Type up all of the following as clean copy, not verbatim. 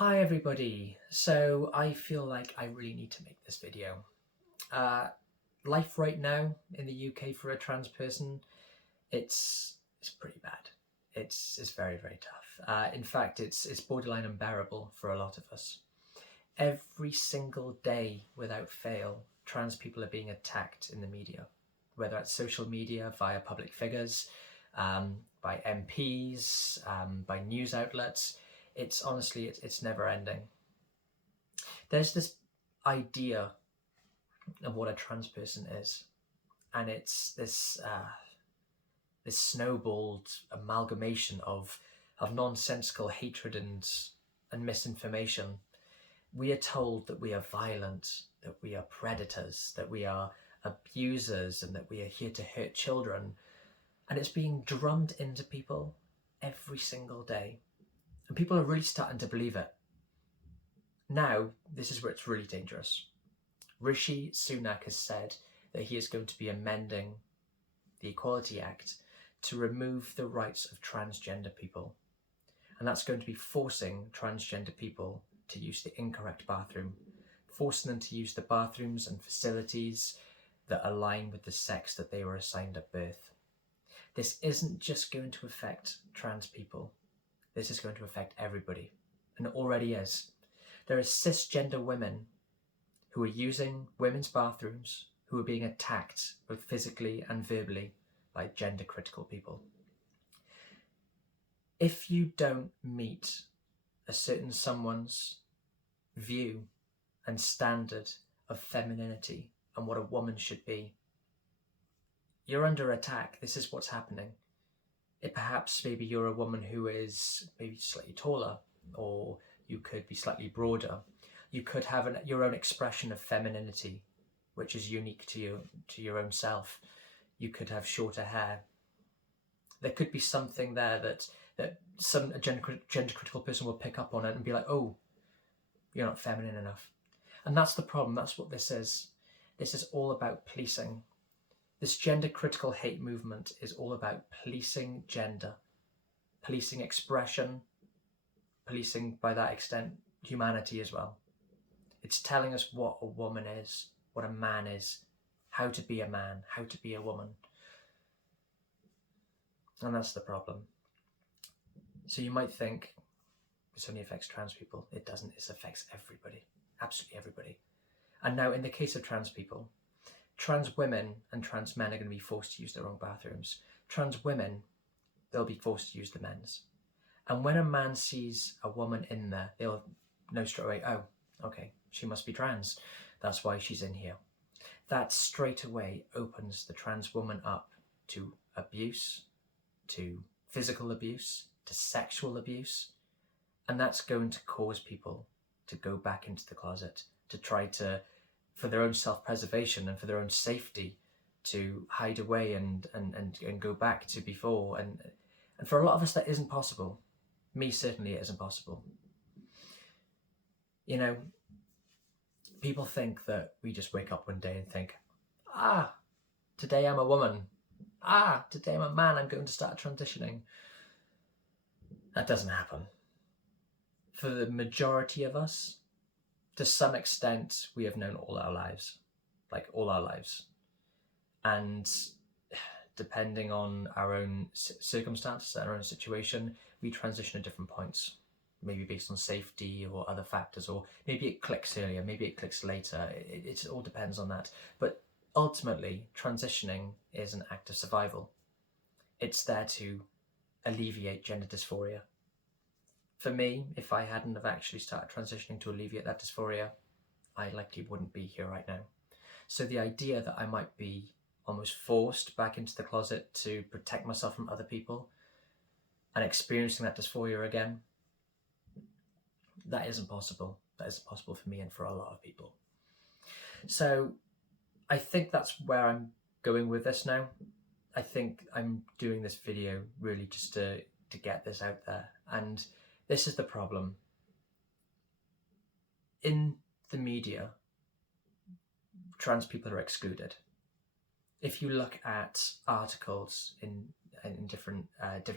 Hi everybody. So I feel like I really need to make this video. Uh, Life right now in the UK for a trans person, it's pretty bad. It's very tough. In fact, it's borderline unbearable for a lot of us. Every single day, without fail, trans people are being attacked in the media, whether it's social media via public figures, by MPs, by news outlets. It's honestly, it's never ending. There's this idea of what a trans person is, and it's this snowballed amalgamation of nonsensical hatred and misinformation. We are told that we are violent, that we are predators, that we are abusers, and that we are here to hurt children, and it's being drummed into people every single day, and people are really starting to believe it. Now, this is where it's really dangerous. Rishi Sunak has said that he is going to be amending the Equality Act to remove the rights of transgender people. And that's going to be forcing transgender people to use the incorrect bathroom, forcing them to use the bathrooms and facilities that align with the sex that they were assigned at birth. This isn't just going to affect trans people. This is going to affect everybody, and it already is. There are cisgender women who are using women's bathrooms, who are being attacked both physically and verbally by gender critical people. If you don't meet a certain someone's view and standard of femininity and what a woman should be, you're under attack. This is what's happening. Perhaps maybe you're a woman who is maybe slightly taller, or you could be slightly broader. You could have your own expression of femininity, which is unique to your own self. You could have shorter hair. There could be something there that some gender critical person will pick up on it and be like, oh, you're not feminine enough. And that's the problem. That's what this is. This is all about policing. This gender critical hate movement is all about policing gender, policing expression, policing, by that extent, humanity as well. It's telling us what a woman is, what a man is, how to be a man, how to be a woman. And that's the problem. So you might think this only affects trans people. It doesn't. It affects everybody, absolutely everybody. And now in the case of trans people, trans women and trans men are going to be forced to use their own bathrooms. Trans women, they'll be forced to use the men's. And when a man sees a woman in there, they'll know straight away, oh, okay, she must be trans. That's why she's in here. That straight away opens the trans woman up to abuse, to physical abuse, to sexual abuse. And that's going to cause people to go back into the closet, to try to, for their own self-preservation and for their own safety, to hide away and go back to before. And for a lot of us, that isn't possible. Me, certainly it isn't possible. You know, people think that we just wake up one day and think, today I'm a woman. Today I'm a man, I'm going to start transitioning. That doesn't happen. For the majority of us, to some extent, we have known all our lives. And depending on our own circumstances, our own situation, we transition at different points. Maybe based on safety or other factors, or maybe it clicks earlier, maybe it clicks later. It all depends on that. But ultimately, transitioning is an act of survival. It's there to alleviate gender dysphoria. For me, if I hadn't have actually started transitioning to alleviate that dysphoria, I likely wouldn't be here right now. So the idea that I might be almost forced back into the closet to protect myself from other people and experiencing that dysphoria again, that isn't possible. That isn't possible for me and for a lot of people. So I think that's where I'm going with this now. I think I'm doing this video really just to get this out there. And this is the problem. In the media, trans people are excluded. If you look at articles in different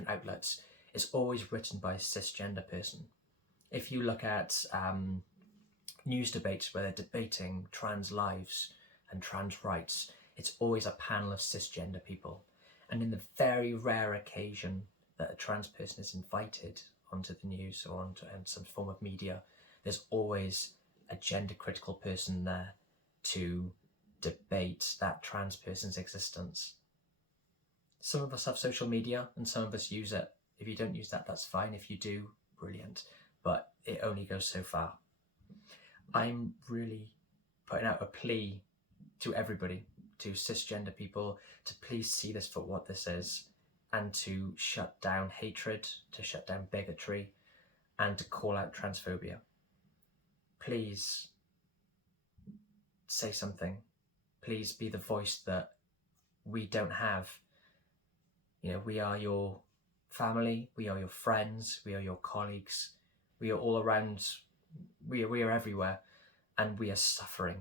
outlets, it's always written by a cisgender person. If you look at news debates where they're debating trans lives and trans rights, it's always a panel of cisgender people. And in the very rare occasion that a trans person is invited onto the news or onto some form of media, there's always a gender critical person there to debate that trans person's existence. Some of us have social media and some of us use it. If you don't use that, that's fine. If you do, brilliant. But it only goes so far. I'm really putting out a plea to everybody, to cisgender people, to please see this for what this is, and to shut down hatred, to shut down bigotry, and to call out transphobia. Please say something. Please be the voice that we don't have. You know, we are your family, we are your friends, we are your colleagues, we are all around, we are everywhere, and we are suffering.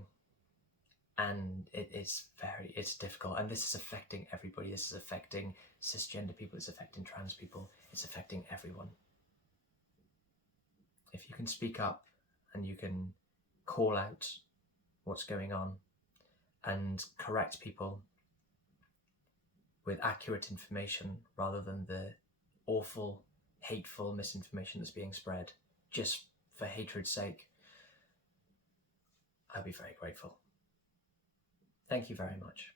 And it's difficult, and this is affecting everybody. This is affecting cisgender people, it's affecting trans people, it's affecting everyone. If you can speak up and you can call out what's going on and correct people with accurate information rather than the awful, hateful misinformation that's being spread just for hatred's sake, I'd be very grateful. Thank you very much.